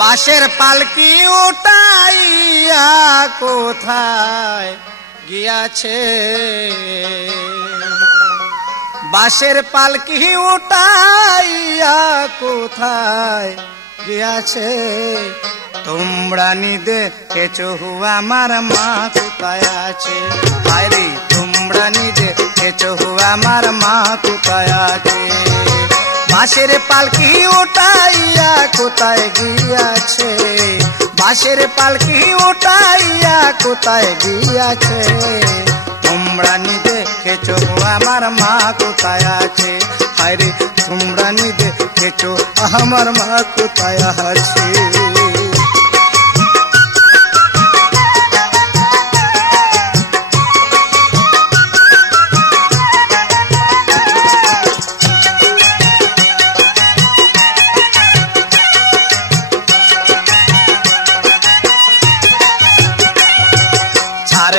বাঁশের পালকি উঠাইয়া কোথায় গিয়াছে, বাঁশের পালকি উঠাইয়া কোথায় গিয়াছে, তোমরা নিদে কেচো আমার মা কোথায় আছে, আরে তোমরা নিজে কেচো আমার মা কোথায় আছে। বাঁশের পালকি উঠাইয়া কোথায় গিয়াছে, বাঁশের পালকি উঠাইয়া কোথায় গিয়াছে, তোমরা নিজে কেচো আমার মা কোথায় আছে, আরে তোমরা নিজে কেচো আমার মা কোথায় আছে।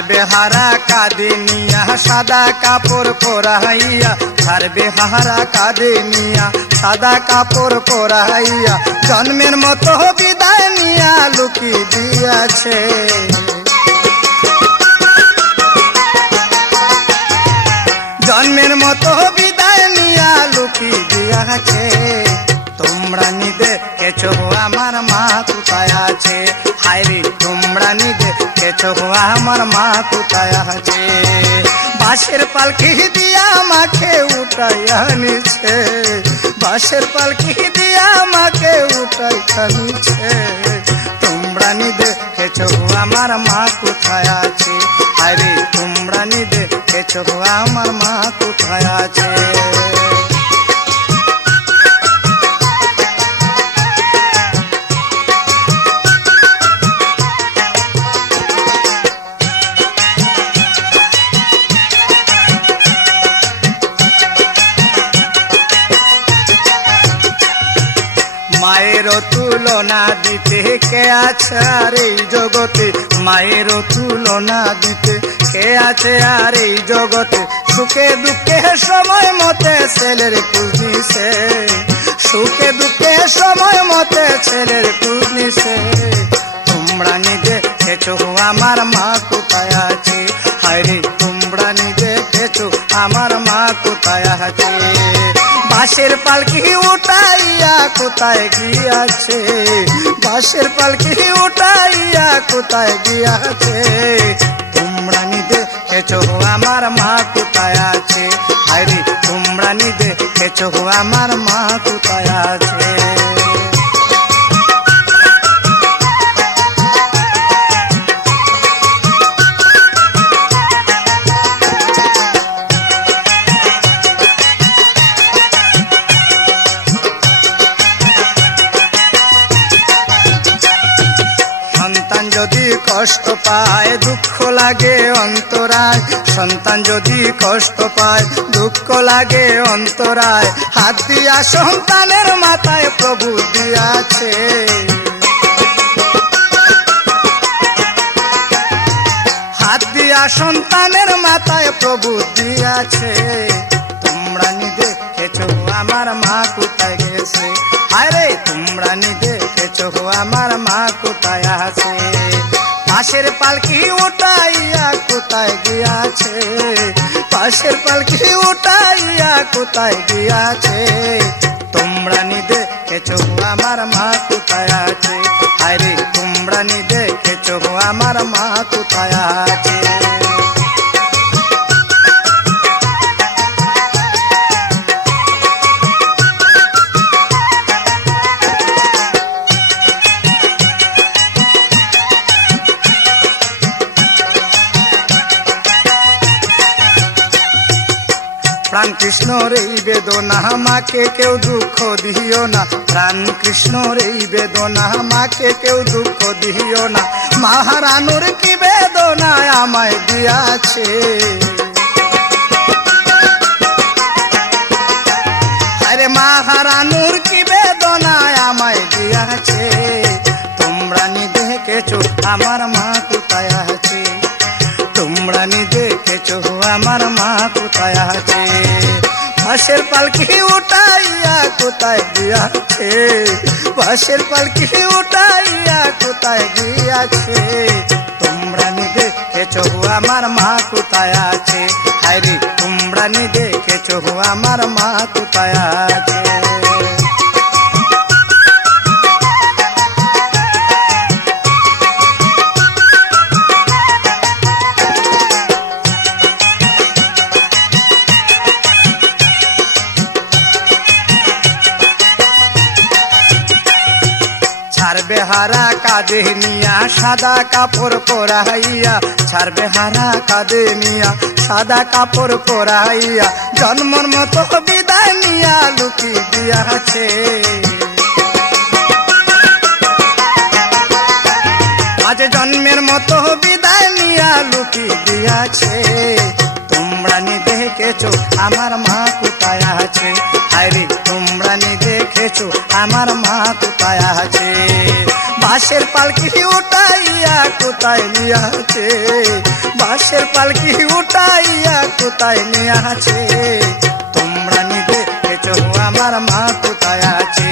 বেহারা কাঁদে নিয়া সাদা কাপড় পরাইয়া, ছাড়বে হারা কাঁদে নিয়া সাদা কাপড় পরাইয়া, জন্মের মতো বিদায় নিয়া লুকি দিয়াছে, জন্মের মতো বিদায় নিয়া লুকি দিয়াছে, তোমরা নিদে কেচো আমার মা কোথায় আছে, হায়রে তোমরা নিদে কেচো আমার মা কোথায় আছে। বাঁশের পালকি দিয়া মাকে উঠাইয়া নিছে, বাঁশের পালকি দিয়া মাকে উঠাইয়া নিছে, তোমরা নিদে কেচো আমার মা কোথায় আছে, হায়রে তোমরা নিদে কেচো আমার মা কোথায় আছে। মায়ের তুলনা দিতে কে আছে আর এই জগতে, মায়ের তুলনা দিতে কে আছে আর এই জগতে, সুখে দুঃখে সময় মতে ছেলের খোঁজ নিছে, সুখে দুঃখে সময় মতে ছেলের খোঁজ নিছে, তোমরা নিজে কেচো আমার মা কোথায় আছে, হায়রে তোমরা নিজে কেচো আমার মা কোথায় আছে। বাঁশের পালকি উঠাইয়া কোথায় গিয়াছে, বাঁশের পালকি উঠাইয়া কোথায় গিয়াছে, তোমরা নিদে কেচো আমার মা কোথায় আছে, আরে তোমরা নিদে কেচো আমার মা কোথায় আছে। যদি কষ্ট পায় দুঃখ লাগে অন্তরায়, সন্তান যদি কষ্ট পায় দুঃখ লাগে অন্তরায়, হাত দিয়া সন্তানের মাথায় প্রভু দিয়াছে, হাত দিয়া সন্তানের মাথায় প্রভু দিয়াছে, তোমরা নিজে কেচো আমার মা কোথায় গেছে, আরে তোমরা নিজে কেচো আমার মা কোথায় আছে। বাঁশের পালকি উঠাইয়া কোথায় গিয়াছে, বাঁশের পালকি উঠাইয়া কোথায় গিয়াছে, তোমরা নিদে কেচো আমার মা কোথায় আছে, আরে তোমরা নিদে কেচো আমার মা কোথায় আছে। প্রাণ কৃষ্ণর এই বেদনা মাকে কেউ দুঃখ দিও না, প্রাণ কৃষ্ণর এই বেদনা মাকে কেউ দুঃখ দিও না, মহারানুর কি বেদনা আমায় দিয়াছে, আরে মহারানুর কি বেদনা আমায় দিয়াছে, তোমরা নিদে কেচো বাঁশের পালকি উঠাইয়া কোথায় গিয়াছে, বাঁশের পালকি উঠাইয়া কোথায় গিয়াছে, তোমরা নি দেখেছো আমার মা কোথায় আছে, হায়রে তোমরা নি দেখেছো আমার মা কোথায় আছে। ছাড়বে হারা কাঁধে নিয়া সাদা কাপড় পরাইয়া, ছাড়বে হারা কাঁধে নিয়া সাদা কাপড় পরাইয়া, জন্মর মতো বিদায় নিয়া লুকি দিয়াছে, আজ জন্মের মতো বিদায় নিয়া লুকি দিয়াছে, তোমরা নি দেখেছো আমার মা কোথায় আছে, আরে তোমরা নি দেখেছো আমার মা কোথায় আছে, বাঁশের পালকি উঠাইয়া কোথায় নিয়াছে, বাঁশের পালকি উঠাইয়া কোথায় নিয়াছে, তোমরা নি দেখেছো আমার মা কোথায় আছে,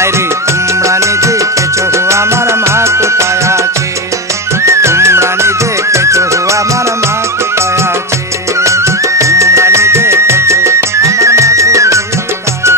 আরে তোমরা নি দেখেছো আমার মা কোথায় আছে, তোমরা নি দেখেছো আমার মা কোথায় আছে, তোমরা নি দেখেছো আমার মা কোথায় আছে।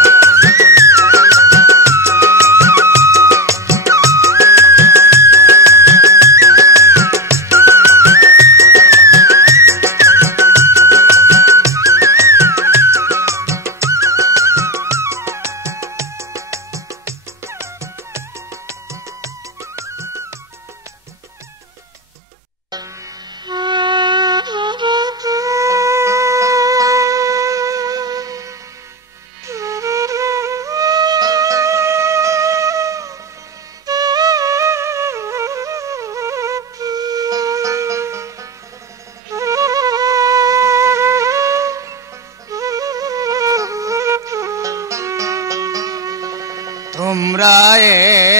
তোমরা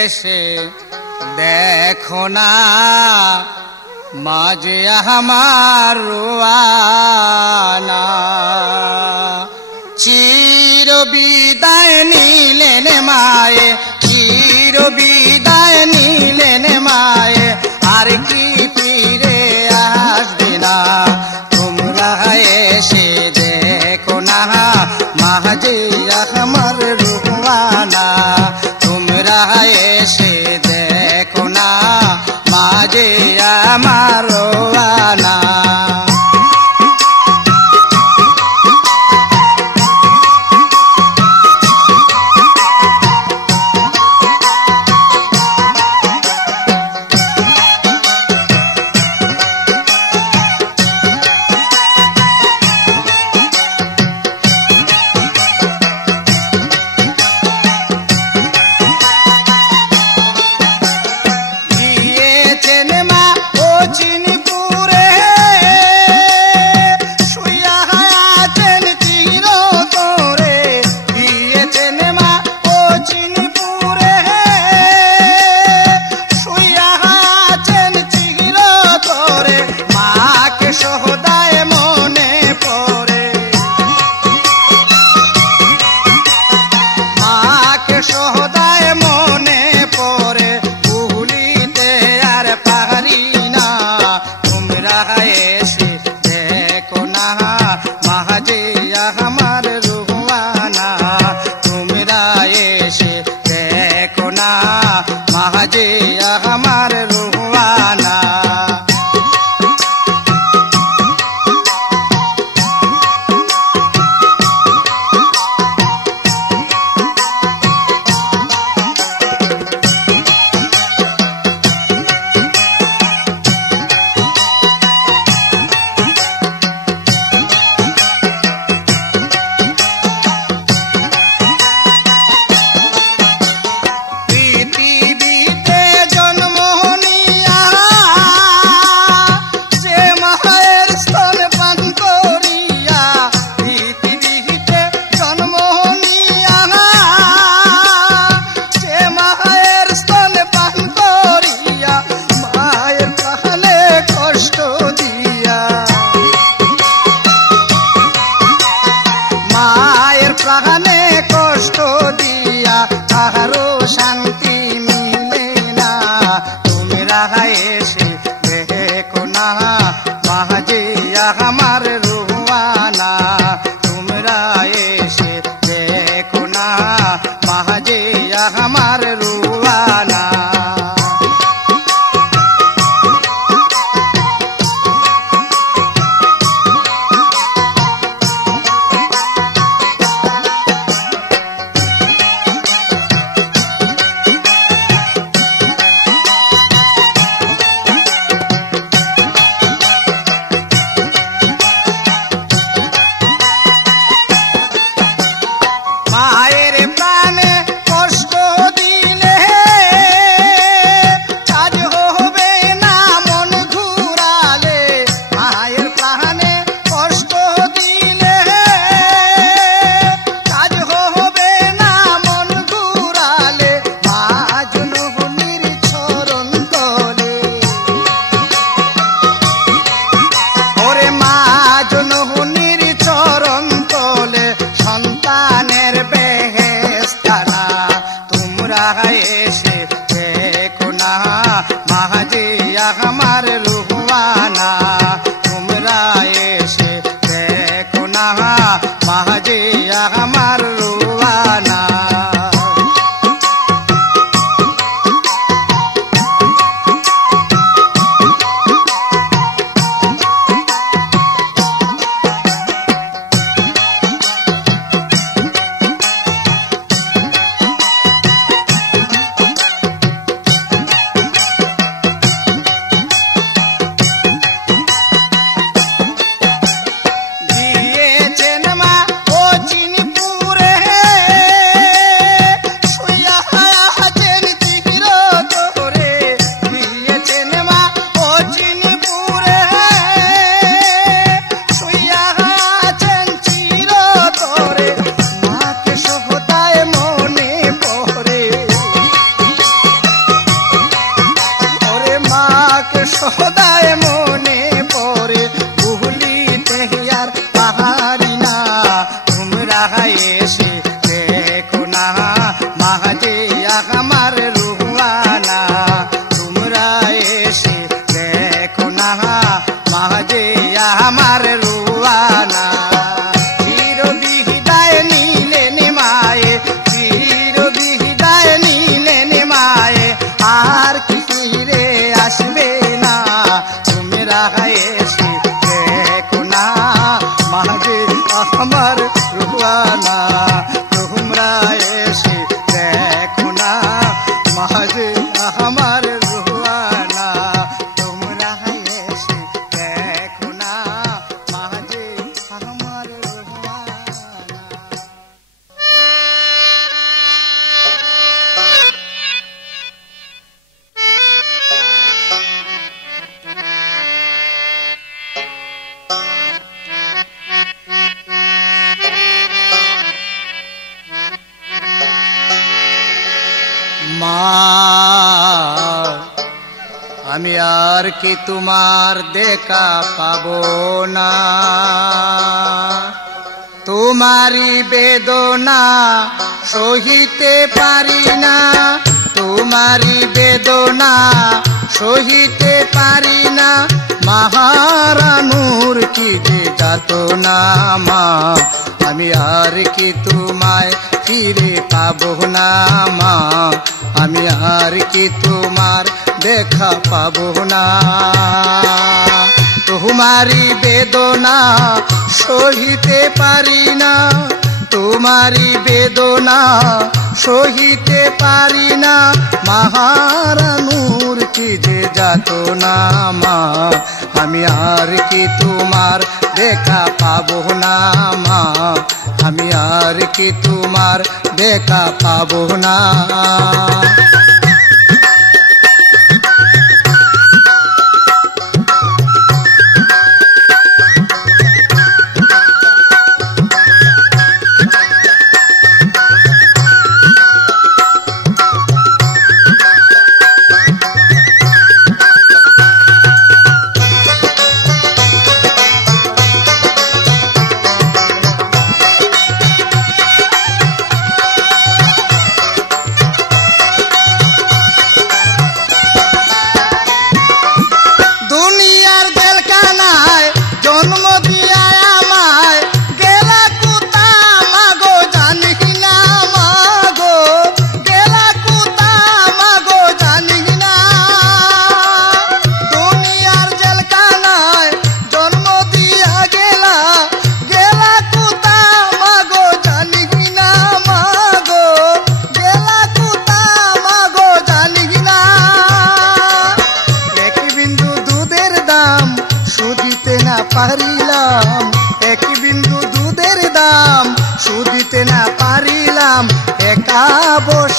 এসে দেখো না মাঝে আমার রোয়ানা, চির বিদায় নিলেন মায়ে, চির বিদায় নিলেন মায়ে, আর কি ফিরে আসবে না, তোমরা এসে দেখো না মাঝে আমার রোয়ানা, তোমরা এসে দেখো না মাঝে আমার রোয়ানা। हमार रुआना। মায়ের প্রাণে কষ্ট দিলে কাজ হবে না মন ঘুরালে, মায়ের প্রাণে কষ্ট দিলে কাজ হবে না মন ঘুরালে, মা জননীর চরণ তলে, ওরে মা জননীর চরণ তলে সন্তানের বেহেস্তানা। তোমরা এসে দেখো না মাঝে আমার রুহানা, তোমরা এসে দেখো না মাঝে আমার রুহানা। দিয়েছেন মা ও চিনিপুরে, শুইয়া আছেন চির তোরে, দিয়েছেন মা ও চিনিপুরে, শুইয়া আছেন চির তোরে, মাকে সহদায় মনে পড়ে, ওরে মাকে সহদায় মনে পড়ে, ভুলিতে আর পাহাড়ি না। তোমরা এসে দেখো না মাঝে আমার রুহানা, তোমরা এসে দেখো না মাঝে আমার রুহানা। চির বিদায় নিলেন মায়ে, চির বিদায় নিলেন মায়ে, আর কি ফিরে আসবে না। তোমরা এসে দেখো না মাঝে আমার রুহানা, তোমরা এসে দেখো না মাঝে আমার রুহানা, তোমরা এসে দেখো না মাঝে আমার রুহানা। মা আমি আর কি তোমার দেখা পাবো না, তোমারি বেদনা সহিতে পারি না, তোমারি বেদনা সহিতে পারি না, মাহারানুর কি যে যাতনা। মা আমি আর কি তোমায় ফিরে পাবো না, মা আমি আর কি তোমার দেখা পাবো না। তোমারি বেদনা সহিতে পারি না, তোমারি বেদনা সহিতে পারি না, মাহারানুর কি যে যাতনা। মা আমি আর কি তোমার দেখা পাবো না, মা আমি আর কি তোমার দেখা পাবো না।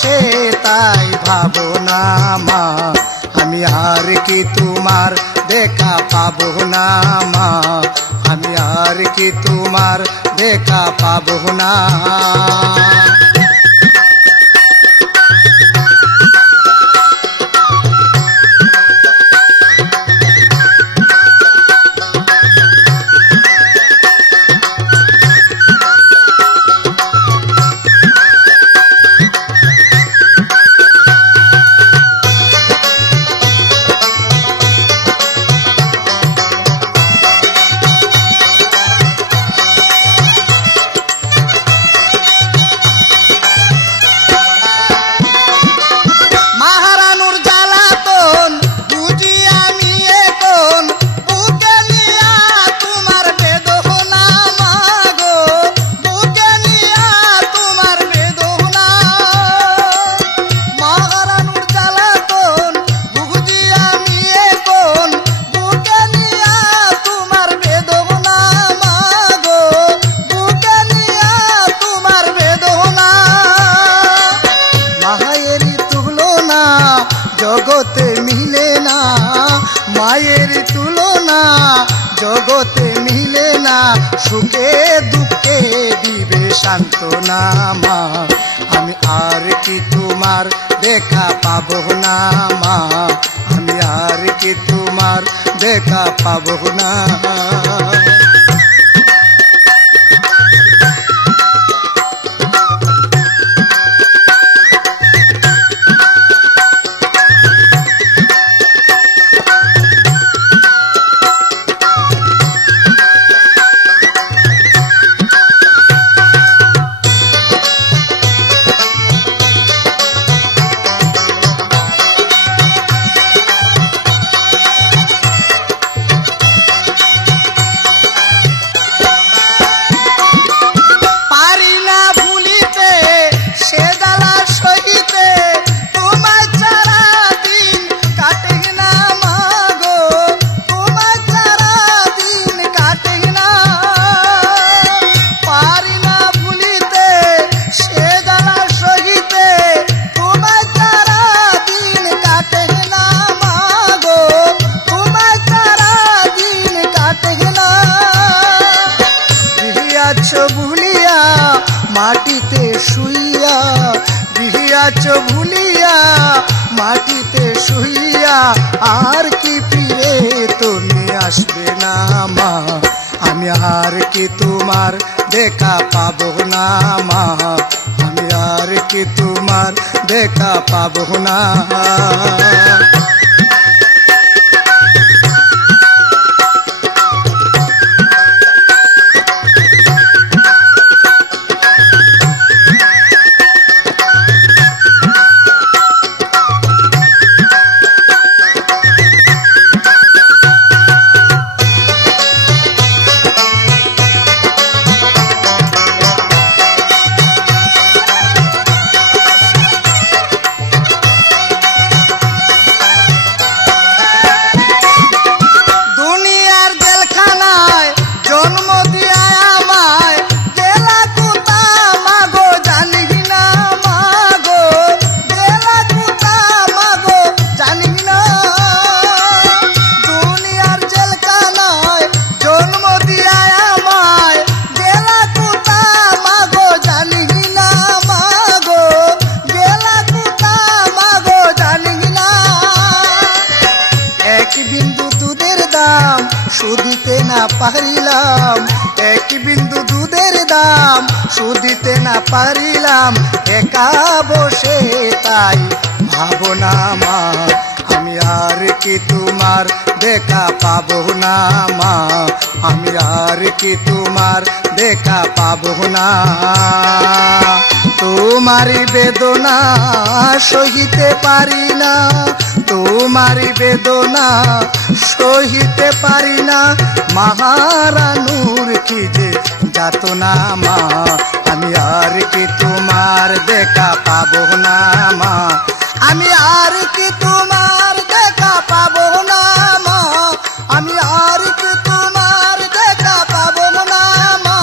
বসে তাই ভাবো না মা, আমি আর কি তোমার দেখা পাবো না মা, আমি আর কি তোমার দেখা পাবো না। জগতে মিলে না, মায়ের তুলনা জগতে মিলে না, সুখে দুঃখে দিবে সান্ত্বনা মা, আমি আর কি তোমার দেখা পাবো না মা, আমি আর কি তোমার দেখা পাবো না। ভুলিয়া মাটিতে শুইয়া, দিয়াছ ভুলিয়া মাটিতে শুইয়া, আর কি ফিরে তুমি আসবে না মা, আমি আর কি তোমার দেখা পাবো না মা, আমি আর কি তোমার দেখা পাবো না। শুধিতে না পারিলাম, এক বিন্দু দুধের দাম শুধিতে না পারিলাম, একা বসে তাই ভাবনা মা, আমি আর কি তোমার দেখা পাবো না মা, আমি আর কি তোমার দেখা পাবো না। তোমারি বেদনা সহিতে পারি না, তোমারি বেদনা সহিতে পারি না, মহারানুর কি যে যাতনা মা, আমি আর কি তোমার দেখা পাবো না মা, আমি আর কি তোমার দেখা পাবো না মা, আমি আর কি তোমার দেখা পাবো না মা,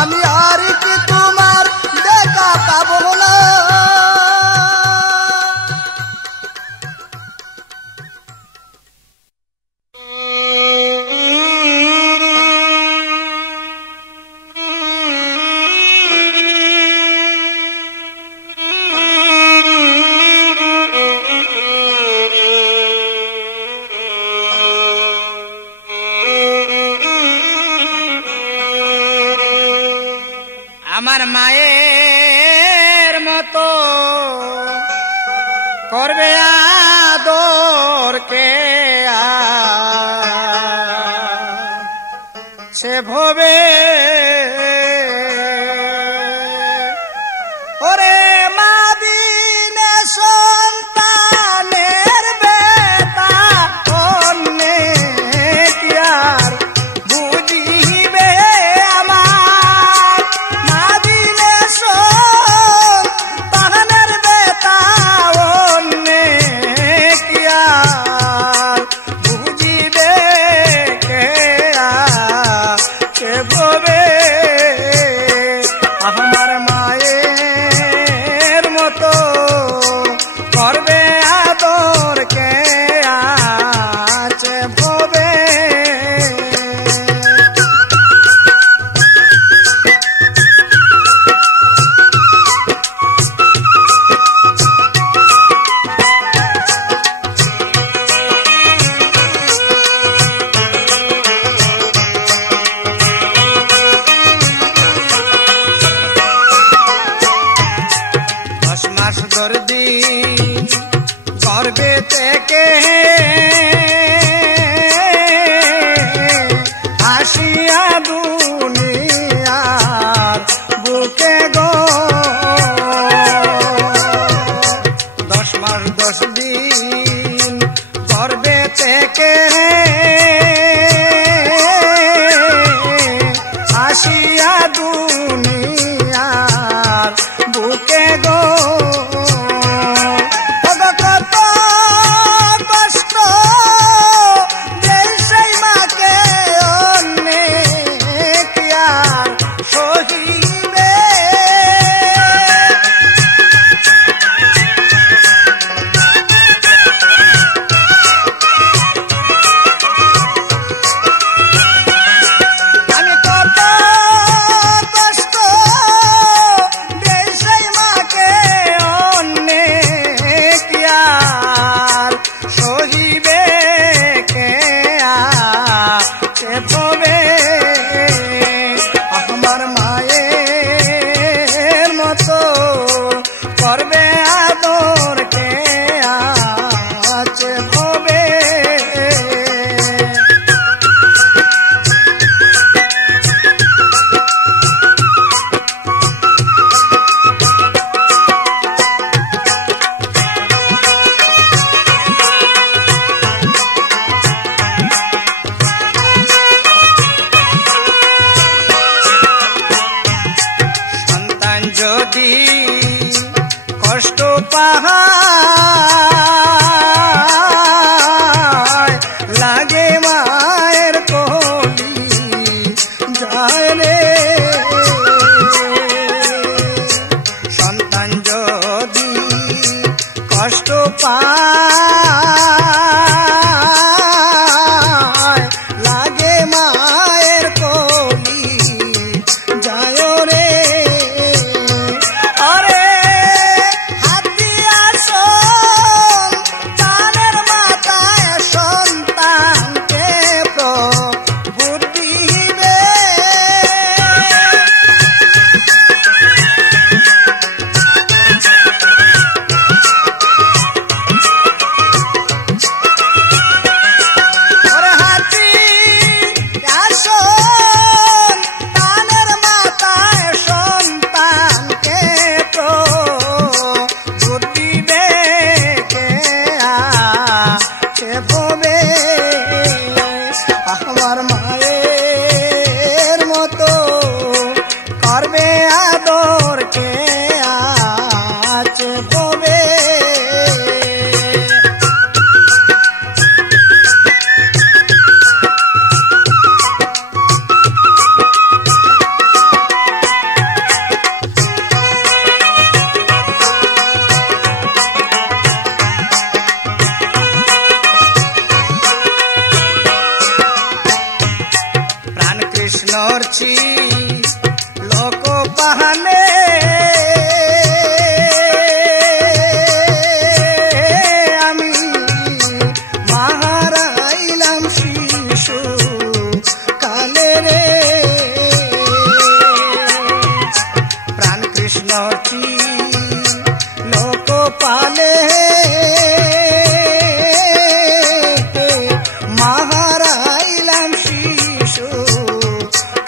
আমি আর কি তোমার দেখা পাবো না। মায়ের মতো করবে আদর কে সে ভবে ওরে মাদিনে সন্তানের বেতা অন্যে কি আর বুঝিবে আমার মাদিনে সন্তানের বেতা অন্যে কি আর বুঝিবে কে ভবে আমার মায়ের মতো করবে আদর কে আছে ভবে দর্দি গর্বে থেকে আসিয়া দুনিয়ার বুকে গো 10 মাস 10 দিন গর্বে থেকে আসিয়া দুনিয়ার বুকে গো আমার মায়ের মতো করবে আদর কে আছে ভবে যদি কষ্ট পাহাড় লাগে মায়ের কোলি যায় রে সন্তান যদি কষ্ট পায় লাগে মায়ের কোলি যায় রে পালে মাহারাইলাম শিশু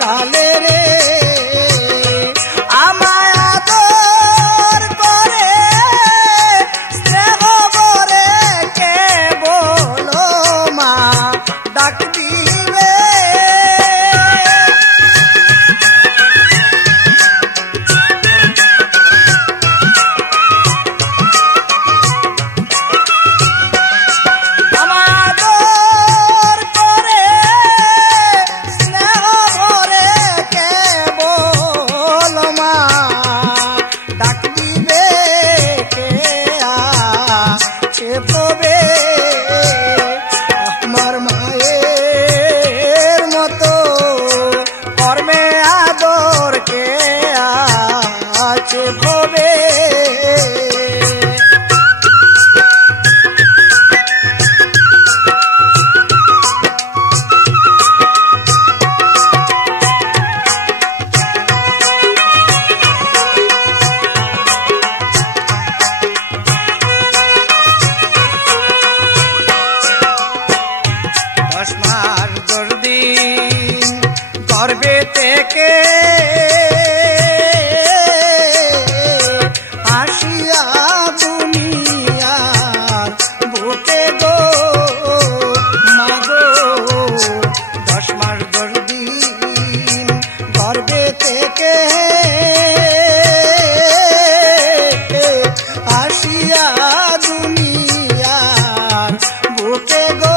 কালে রে আমায় আদর করে স্নেহ করে কে বলো মা ডাক দিবে গর্বে থেকে আসিয়া দুনিয়ার বুকে গো মাগো 10 মাস 10 দিন গর্বে থেকে আসিয়া দুনিয়ার বুকে গো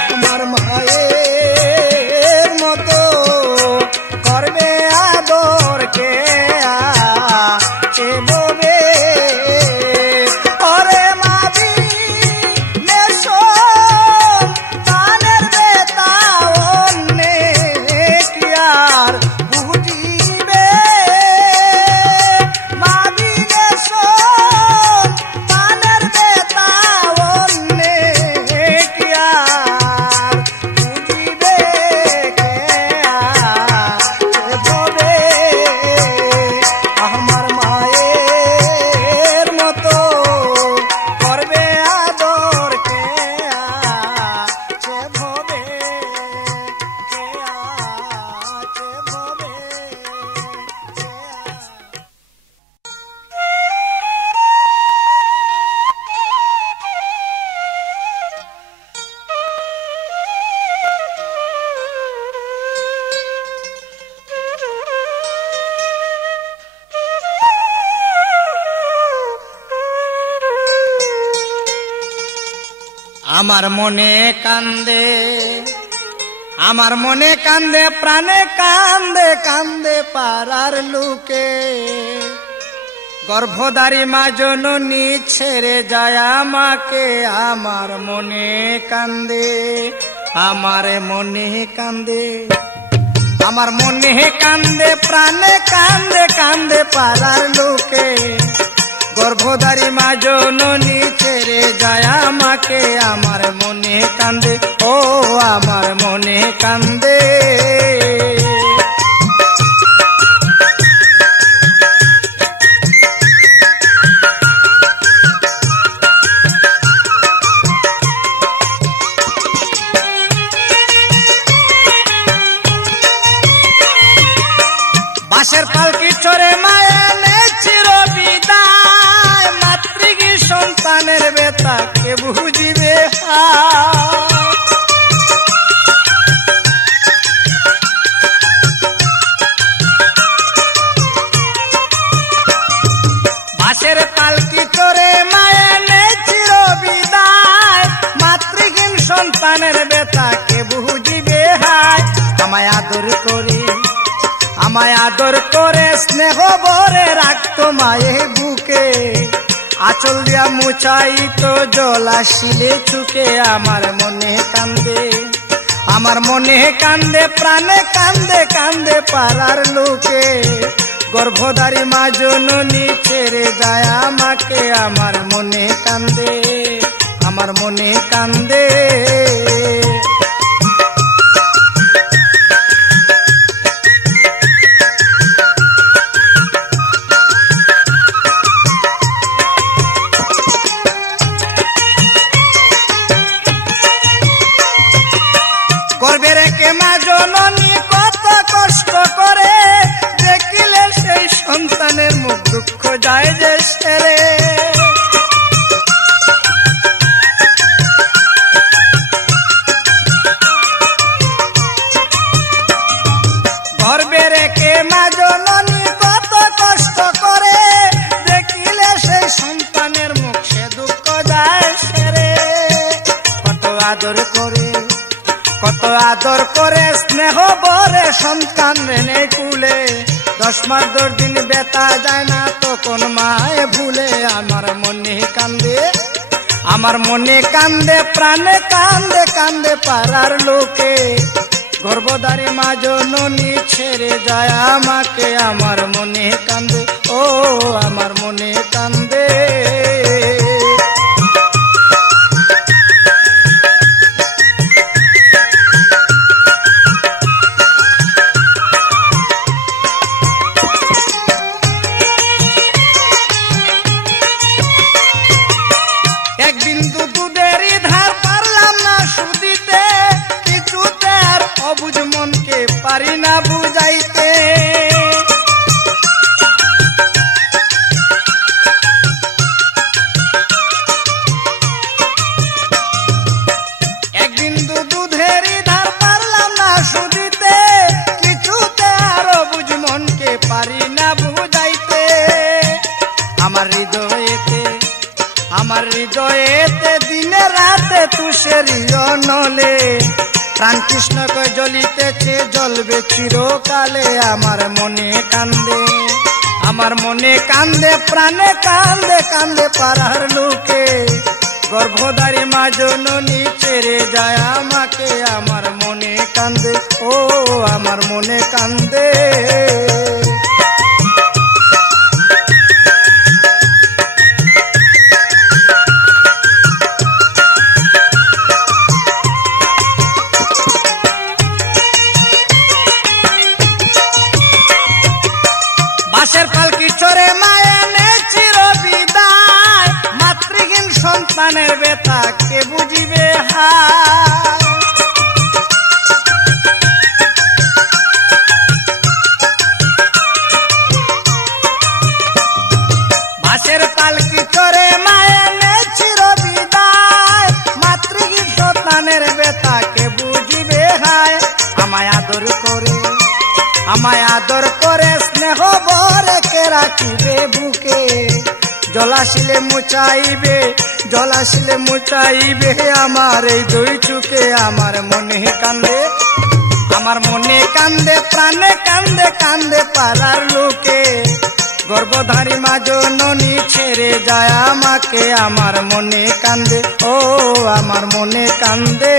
আমার মায়ের মতো করবে আদর কে চেববে ওরে মাবি মেশো কানের বেতা অন্যে কি আর বুঝিবে মাবি মেশো কানের বেতা অন্যে কি আর বুঝিবে কে চেববে আমার মায়ের মতো করবে আদর কে চেববে আমার মনে কান্দে আমার মনে কান্দে প্রাণে কান্দে কান্দে পাড়ার লোকে গর্ভধারী মা জননী ছেড়ে যায় আমাকে আমার মনে কান্দে আমার মনে কান্দে আমার মনে কান্দে প্রাণে কান্দে কান্দে পাড়ার লোকে গর্ভধারী মা জননী ছেড়ে যায় আমাকে আমার মনে কান্দে ও আমার মনে কান্দে বাঁশের পালকি চড়ে মায়া চির বিদায় মাতৃগী সন্তানের বেতা কে বুঝিবে আদর করে স্নেহ ভরে রাখতো মায়ে বুকে, আঁচল দিয়া মুছাইতো জল আসিলে চুকে। আমার মনে কান্দে, আমার মনে কান্দে, প্রাণে কান্দে, কান্দে পাড়ার লোকে। গর্ভধারী মা জননী ছেড়ে যায় আমাকে। আমার মনে কান্দে, আমার মনে কান্দে। গর্ভে রেখে মা জননী কত কষ্ট করে, দেখিলে সেই সন্তানের মুখ দুঃখ যায় যে সেরে। গর্ভে রেখে মা জননী কত কষ্ট করে, দেখিলে সেই সন্তানের মুখ সে দুঃখ যায় সেরে। কত আদর করে, কত আদর করে স্নেহ ভরে সন্তান রেনে কুলে। 10 মাস 10 দিন বেতা যায় না তখন মায়ে ভুলে। আমার মনে কান্দে, আমার মনে কান্দে, প্রাণে কান্দে, কান্দে পাড়ার লোকে। গর্ভধারী মা জননী ছেড়ে যায় আমাকে। আমার মনে কান্দে, ও আমার মনে কান্দে। এক বিন্দু দুধেরই ধার পারলাম না শুধিতে, কিছুতে আর অবুঝ মনকে পারি না বুঝাইতে। এক বিন্দু দুধেরই ধার পারলাম না শুধিতে, কিছুতে আর অবুঝ মনকে পারি না বুঝাইতে। আমার হৃদয়েতে, আমার হৃদয়েতে দিনে রাতে তুষেরি নলে। প্রাণ কৃষ্ণকে জ্বলিতেছে, জ্বলবে চিরকালে। আমার মনে কান্দে, আমার মনে কান্দে, প্রাণে কান্দে, কান্দে পাড়ার লোকে। গর্ভধারী মা জননী ছেড়ে যায় আমাকে। আমার মনে কান্দে, ও আমার মনে কান্দে। বাঁশের পালকি চড়ে মায়ে নে চির বিদায়, মাতৃহীন সন্তানের ব্যথা কে বুঝিবে হায়। বাঁশের পালকি চড়ে মায়ে নে চির বিদায়, মাতৃহীন সন্তানের ব্যথা কে বুঝিবে হায়। আমায় আদর করে, আমায় আদর করে স্নেহ ভরে কে রাখিবে বুকে। জলাশিলে মুচাইবে, জলাশিলে মুচাইবে আমার এই দুই চুকে। আমার মনে কান্দে, আমার মনে কান্দে, প্রাণে কান্দে, কান্দে পাড়ার লোকে। গর্ভধারী মা জননী ছেড়ে যায় আমাকে। আমার মনে কান্দে, ও আমার মনে কান্দে।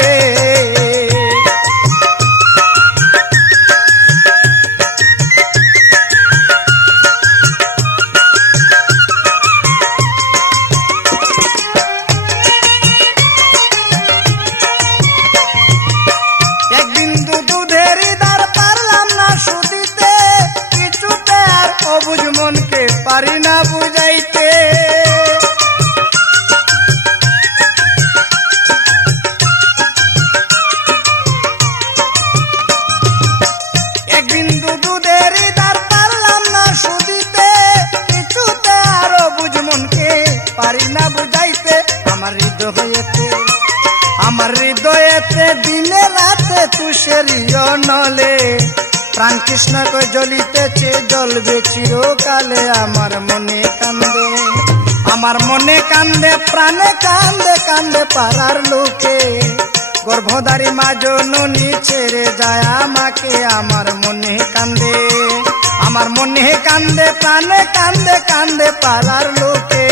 অবুঝ মনকে পারি না বুঝাইতে। এক বিন্দু দুধেরই ধার পারলাম না শুধিতে, কিছুতে আর অবুঝ মনকে পারি না বুঝাইতে। আমার হৃদয়েতে, আমার হৃদয়েতে দিনে রাতে তুষেরি নলে। প্রাণ কৃষ্ণকে জ্বলিতেছে, জ্বলবে চিরকালে। আমার মনে কান্দে, আমার মনে কান্দে, প্রাণে কান্দে, কান্দে পাড়ার লোকে। গর্ভধারী মা জননী ছেড়ে যায় আমাকে। আমার মনে কান্দে, কান্দে প্রাণে কান্দে কান্দে পালার লোকে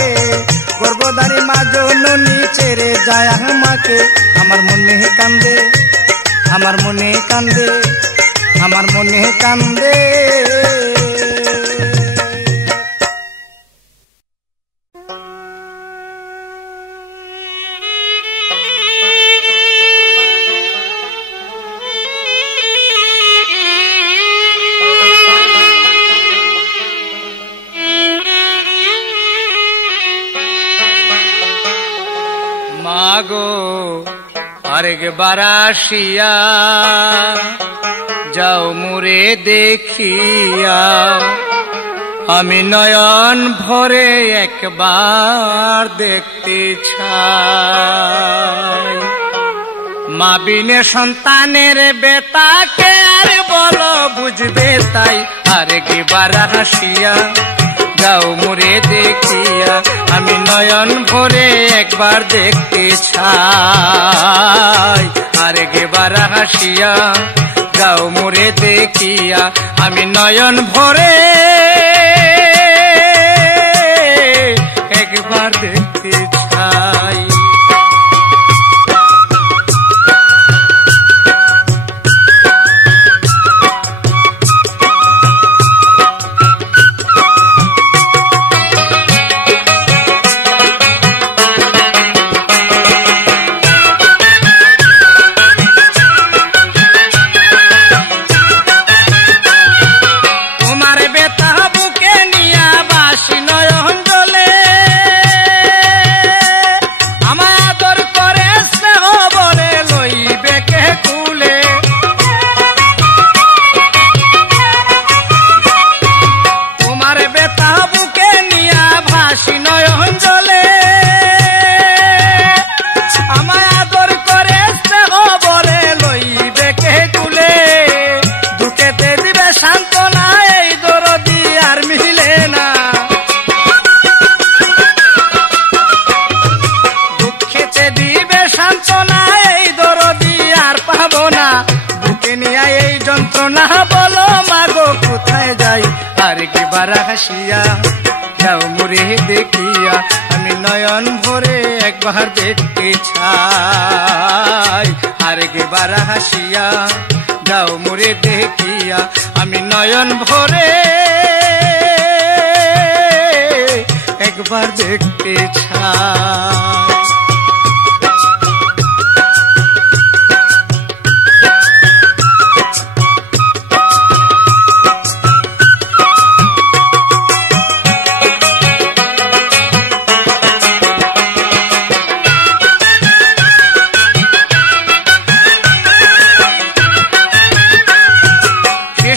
গর্ভধারী মা জননী ছেড়ে যায় আমাকে আমার মনে কান্দে আমার মনে কান্দে আমার মনে কান্দে মাগো আরেকবার আসিয়া যাও মুরে দেখিয়া আমি নয়ন ভরে একবার দেখতে চাই মা বিনে সন্তানের বেতাকে আর বলো বুঝবে তাই আরেকবার আসিয়া যাও মুরে দেখিয়া আমি নয়ন ভরে একবার দেখতে চাই আরেকবার হাসিয়া যাও মুরে দেখিয়া আমি নয়ন ভরে একবার দেখতে চাই হাসিয়া যাও মুরে দেখিয়া আমি নয়ন ভরে একবার দেখতে চাই আরেকবার হাসিয়া যাও মুরে দেখিয়া আমি নয়ন ভরে একবার দেখতে চাই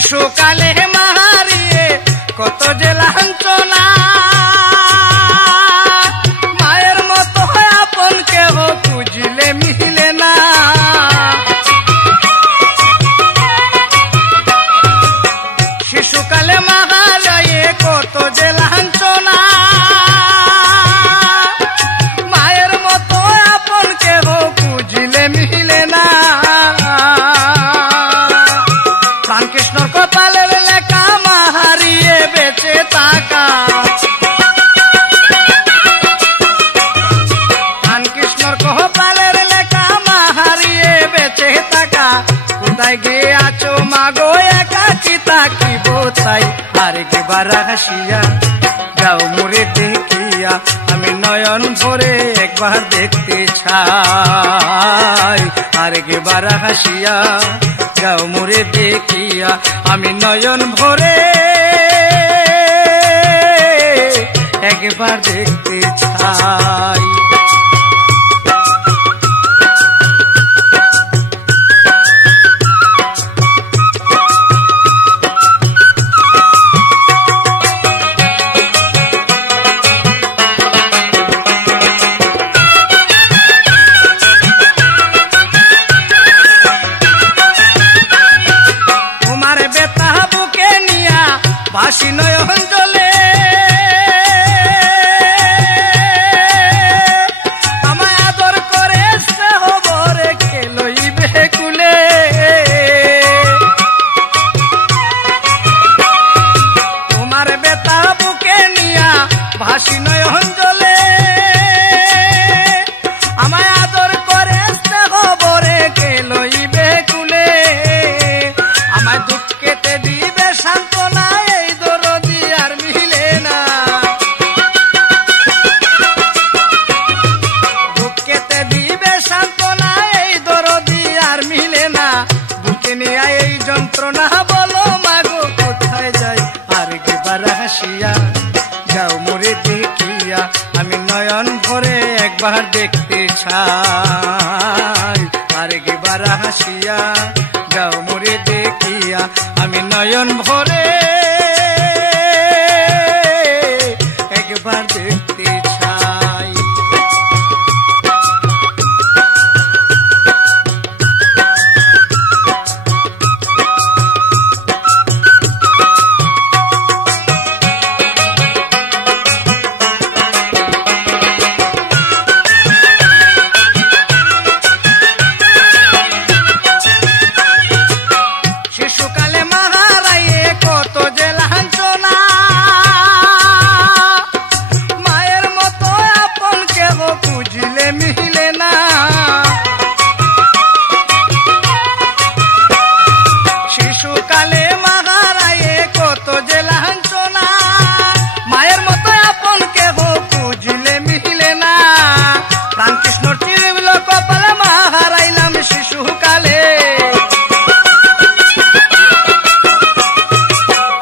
সকালে মাহারিয়ে কত যে লাঞ্ছনা মায়ের মতো আপন কেহ খুঁজলে মিলে না শিশুকালে মাহারিয়ে কত যে লাঞ্ছনা মায়ের মতো আপন কেহ খুঁজলে মিলে না কৃষ্ণর কপালের লেখা মাহারিয়ে বেঁচে থাকা কৃষ্ণর কপালের লেখা মাহারিয়ে বেঁচে থাকা কোথায় গিয়ে আছো মাগো একাকি থাকিব তাই আরেকবার হাসিয়া যাও মুরে দেখিয়া আমি নয়ন ভরে একবার দেখতে চাই আরেকবার হাসিয়া যাও মুরে দেখিয়া আমি নয়ন ভরে একবার দেখতে চাই বাসি নয়ন জলে যন্ত্রণা বলো মাগো কোথায় যাই আর একবার হাসিয়া যাও মোরে দেখিয়া আমি নয়ন ভরে একবার দেখতে চাই আর একবার হাসিয়া যাও মোরে দেখিয়া আমি নয়ন ভরে একবার দেখতে চাই। শিশুকালে মাহারাইয়ে কত যে লাঞ্ছনা, মায়ের মতো আপন কেহ খুঁজিলে মিলে না। শিশুকালে মাহারাইয়ে কত যে লাঞ্ছনা, মায়ের মতো আপন কেহ খুঁজিলে মিলে না। রামকৃষ্ণর চিরবিল কপালে মাহারাইলাম শিশুকালে,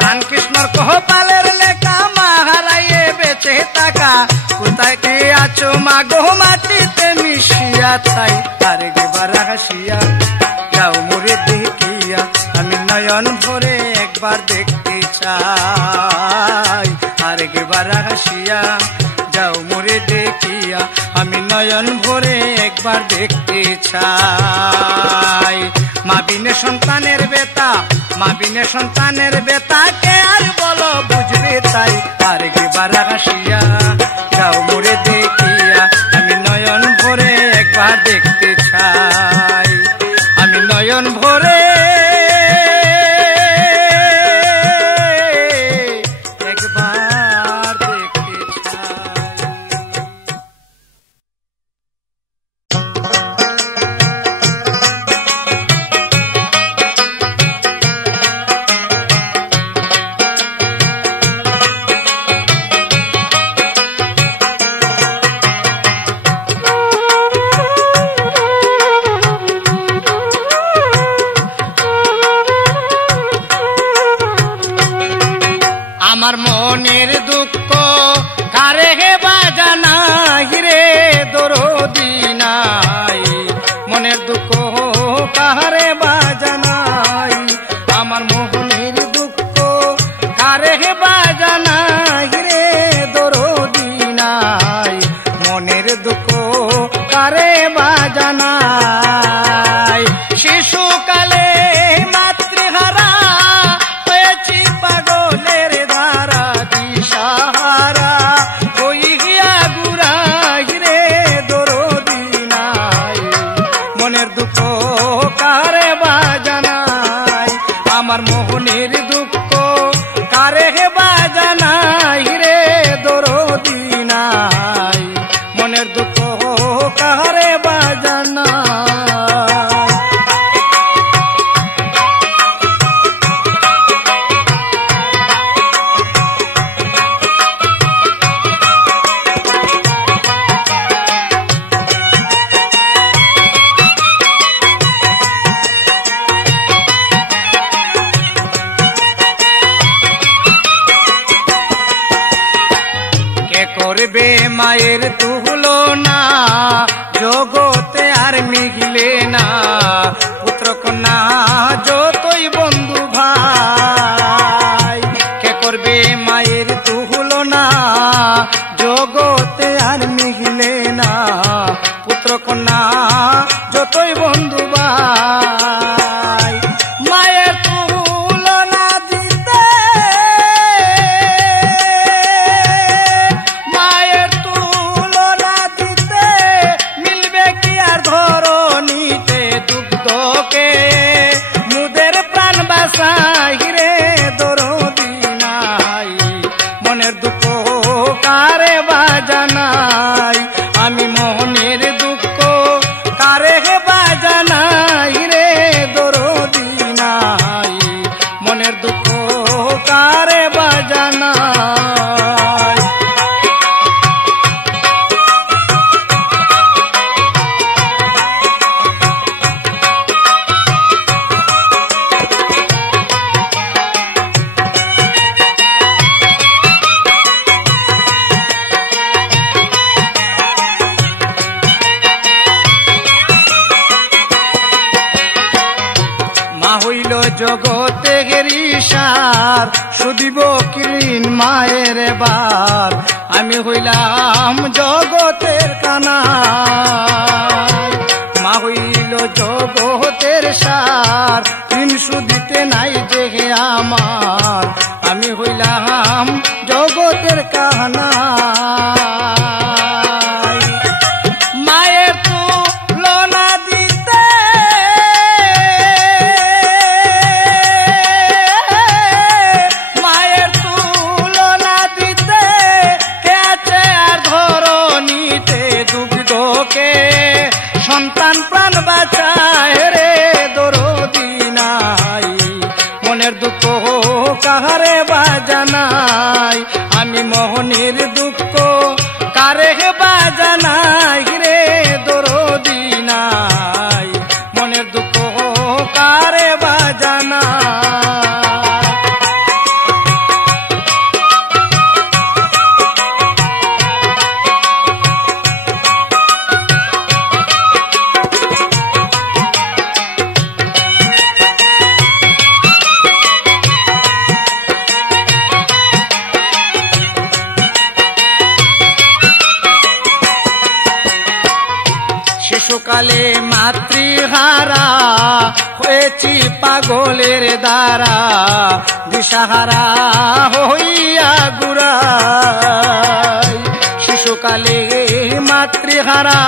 রামকৃষ্ণর কপালের লেখা মাহারাইয়ে বেঁচে থাকা। কোথায় কে আছো মাগো মাটিতে মিশিয়া তাই আর একবার হাসিয়া যাও মোরে দেখিয়া আমি নয়ন ভরে একবার দেখতে চাই আর একবার হাসিয়া যাও মোরে দেখিয়া আমি নয়ন ভরে একবার দেখতে চাই। মা বিনে সন্তানের বেতা, মা বিনে সন্তানের বেতা কে আর বলো বুঝবে তাই আর একবার হাসিয়া যাও মোরে দেখিয়া আমি নয়ন ভরে একবার দেখতে চাই আমি নয়ন ভরে একবার দেখতে চাই। আমার মনের দুঃখ কারে হে বাজানাই রে দরদি নাই, মনের দুঃখ কারে বাজানাই। আমার মনের দুঃখ কারে হে বাজানাই রে দরদি নাই, মনের দুঃখ কারে বাজানাই। শিশুকালে মাতৃহারা হয়েছি পাগলের ধারা দিশাহারা হইয়া গুড়াই রে দরদি নাই, মনের দুঃখ কারে বাজানাই। আমার মোহনের দুঃখ কারে বাজানাই রে দরদি নাই, মনের দুঃখ কারে বাজানাই। করবে মায়ের তুলনা জগতে আর মিলে না, পুত্র কন্যা যতই বন্ধু ভাই। কে করবে মায়ের তুলনা জগতে আর মিলে না, পুত্র কন্যা যতই বন্ধু ভাই। মায়ের তুলনা দিতে, মায়ের তুলনা মা হইল জগতের সার, সুদিব কিরিন মায়ের বার। আমি হইলাম জগতের কানাই, মা হইল জগতের সার, ঋণ সুদিতে নাই যে আমার। আমি হইলাম জগতের কানাই। মায়ের তুলনা দিতে মায়ের তুলনা দিতে কে আছে আর ধরণীতে, দুগ্ধকে সন্তান প্রাণ বাঁচায় রে দরদি নাই। মনের দুঃখ কাহারে বাজানাই, আমি মোহনের দুঃখ কারে বাজানাই রে দরদি নাই। মনের দুঃখ কারে বাজানাই। শিশুকালে মাতৃহারা হয়েছি পাগলের দ্বারা, দিশাহারা হইয়া গুড়াই। শিশুকালে মাতৃহারা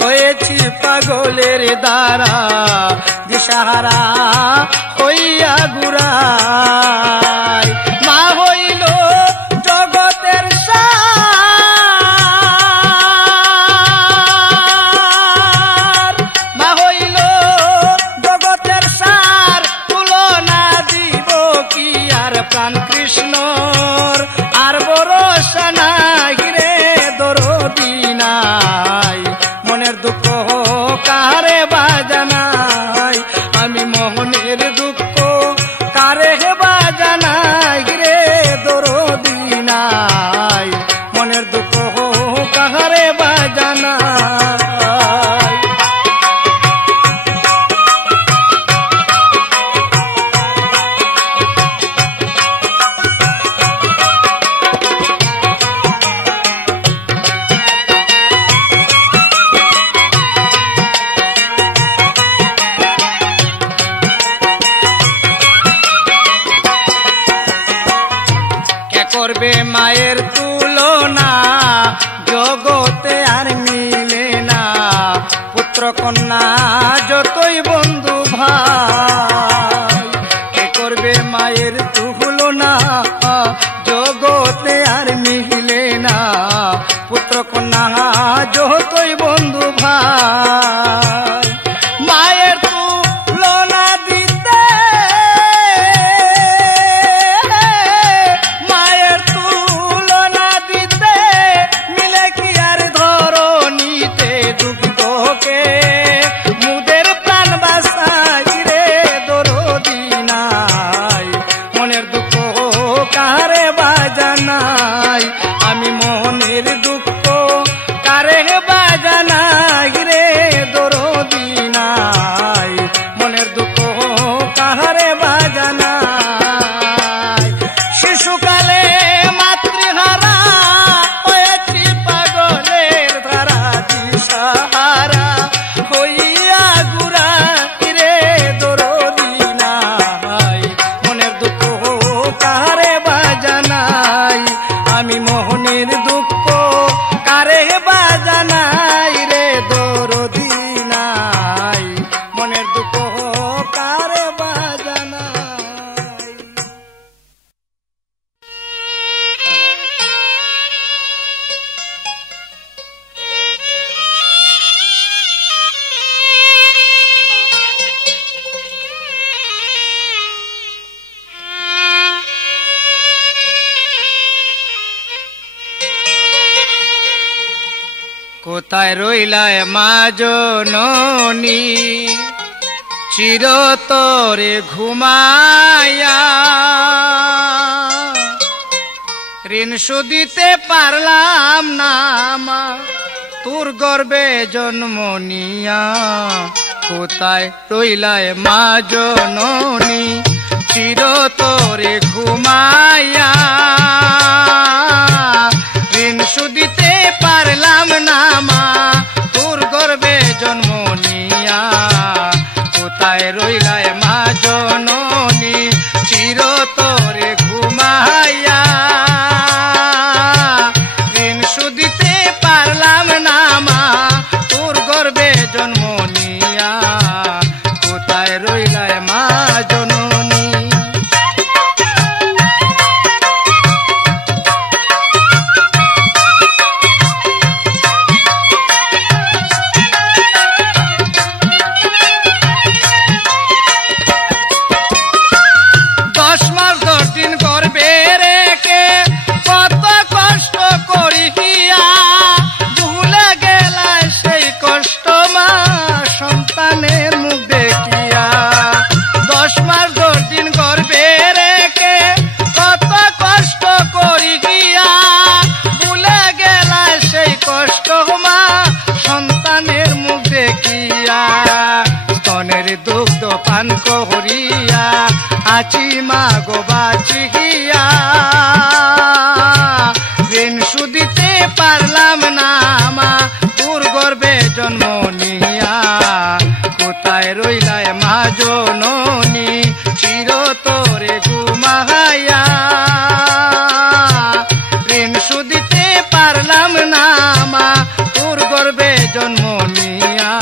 হয়েছি পাগলের দ্বারা, দিশাহারা হইয়া গুড়াই। মা হইল জগতের সার, মা হইল জগতের সার, তুলনা দিব কি আর প্রাণ কৃষ্ণর, আর ভরসা নাই রে দরদি নাই। মনের দুঃখ কারে বাজানাই, আমি মোহনের দুঃখ কারে বাজানাই রে দরদি নাই। মনের দুঃখ কাহারে বাজানাই। করবে মায়ের তুলনা, জগতে আর মিলে না। পুত্র কন্যা যতই বন্ধু ভাই, কে করবে মায়ের তুলনা, জগতে আর মিলে না। পুত্র কন্যা যতই বন্ধু ভাই, মায়ের তুলনা দিতে মায়ের তুলনা দিতে মিলে কি আর ধরণীতে, দুগ্ধকে মুদের প্রাণ বাঁচাই রে দরদি নাই। মনের দুঃখ কারে বাজানাই, আমি মনের দুঃখ কারে বাজানাই রে দরদি নাই। মনের দুঃখ কাহারে বাজানাই। শিশুকালে মাতৃহারা হয়েছি পাগলের ধারা, দিশাহারা হইয়া গুড়াই রে দরদি নাই। মনের দুঃখ কারে বাজানাই, আমি মোহনের দুঃখ কারে বাজানাই রে দরদি নাই। মনের দুঃখ কারে বাজানাই। কোথায় রইলায় মা জননী, চিরতরে ঘুমায়া, ঋণ শুধিতে পারলাম না মা, তোর গর্বে জন্ম নিয়া। কোথায় রইলায় মা জননী চিরতরে ঘুমাইয়া, ঋণ শুধিতে পারলাম না মা তোর গর্বে জন্ম নিয়া। কোথায় রইলায় মা জননী চিরতরে ঘুমাইয়া, ঋণ শুধিতে পারলাম না মা তোর গর্বে জন্ম নিয়া। কোথায় রইলায় মা জননী। দুগ্ধ পান করিয়া আছি মা গো বাঁচিয়া, ঋণ শুধিতে পারলাম না মা তোর গর্বে জন্ম নিয়া। কোথায় রইলায় মা জননী চিরতরে ঘুমাইয়া, ঋণ শুধিতে পারলাম না মা তোর গর্বে জন্ম নিয়া।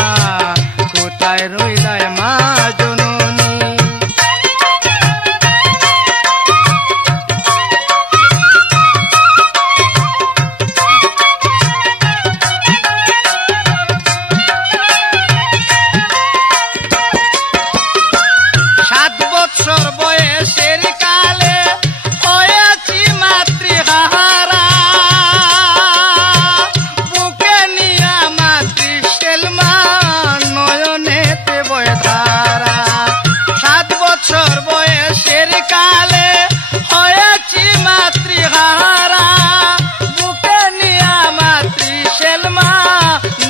কোথায় রইলায় মা জননী। সাত বৎসর বয়সের কালে হয়েছি মাতৃহারা, বুকে নিয়া মাতৃশীল মা নয়নেতে বয় ধারা। 7 বছর বয়সের কালে হয়েছি মাতৃহারা, বুকে নিয়া মাতৃশীল মা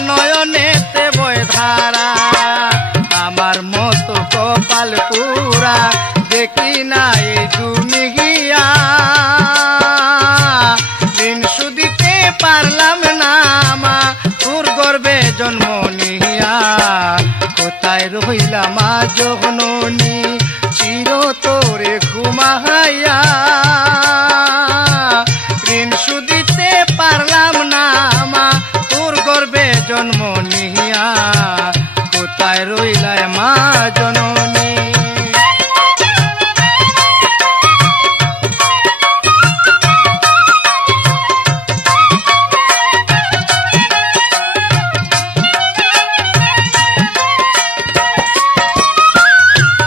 নয়নেতে বয় ধারা। আমার মতো কপাল পুরা দেখি নাই দুনিয়া, ঋণ শুধিতে পারলাম না মা তোর গর্বে জন্ম নিয়া। কোথায় রইলা মা জননী চিরতরে ঘুমাইয়া, ঋণ শুধিতে পারলাম না মা তোর গর্বে জন্ম নিয়া। কোথায় রইলায় মা জননী।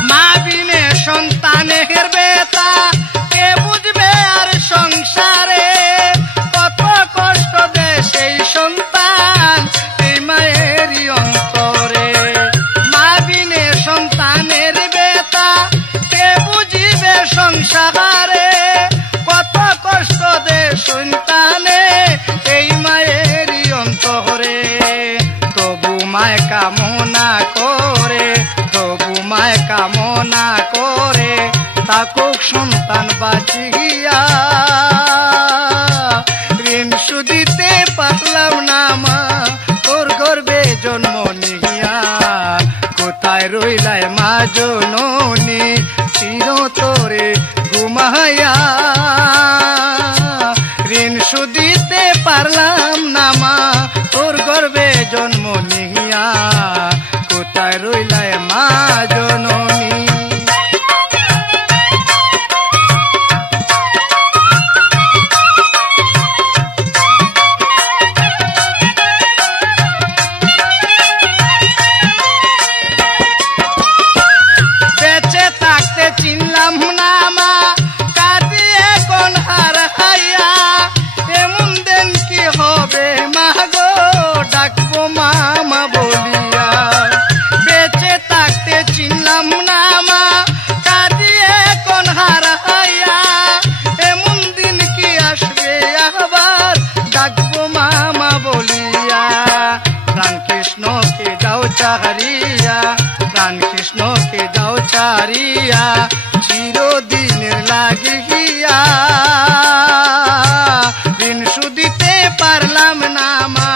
মা বিনে সন্তানের বেতা কে বুঝবে আর সংসারে, কত কষ্ট দেয় সেই সন্তান এই মায়েরই অন্তরে। মা বিনে সন্তানের বেতা কে বুঝিবে সংসারে, কত কষ্ট দেয় সন্তানে এই মায়েরই অন্তরে। তবু মায় কামনা করে, তবু মায় কামনা করে থাকুক সন্তান বাঁচিয়া, ঋণ শুধিতে পারলাম না মা তোর গর্বে জন্ম নিয়া। কোথায় রইলায় মা জননী চিরতরে ঘুমাইয়া, ঋণ শুধিতে পারলাম না মা তোর গর্বে জন্ম নিয়া। কোথায় রইলায় মা জননী। করিয়া চিরদিনের লাগিয়া ঋণ শুধিতে পারলাম না মা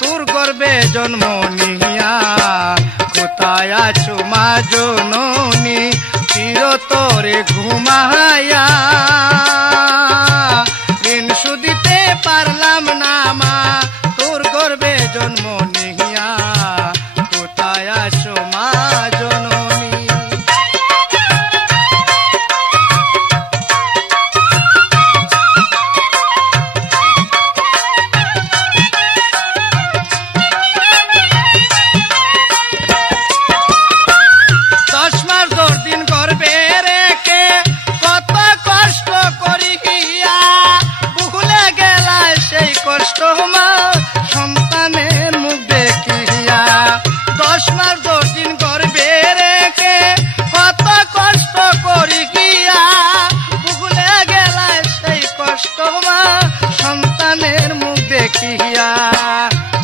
তোর গর্বে জন্ম নিয়া কোথায় আছো মা জননী চিরতরে ঘুমাইয়া ঋণ শুধিতে পারলাম না মা তোর গর্বে জন্ম নিয়া কোথায় আছো মা জননী।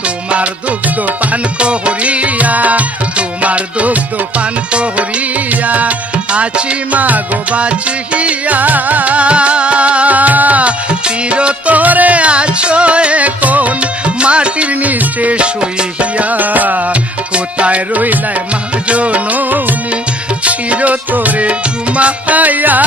তোমার দুগ্ধ পান করিয়া তোমার দুগ্ধ পান করিয়া আছি মা গো বাঁচিয়া চিরতরে আছো এখন মাটির নিচে শুইয়া কোথায় রইলাই মা জননী চিরতরে ঘুমাইয়া।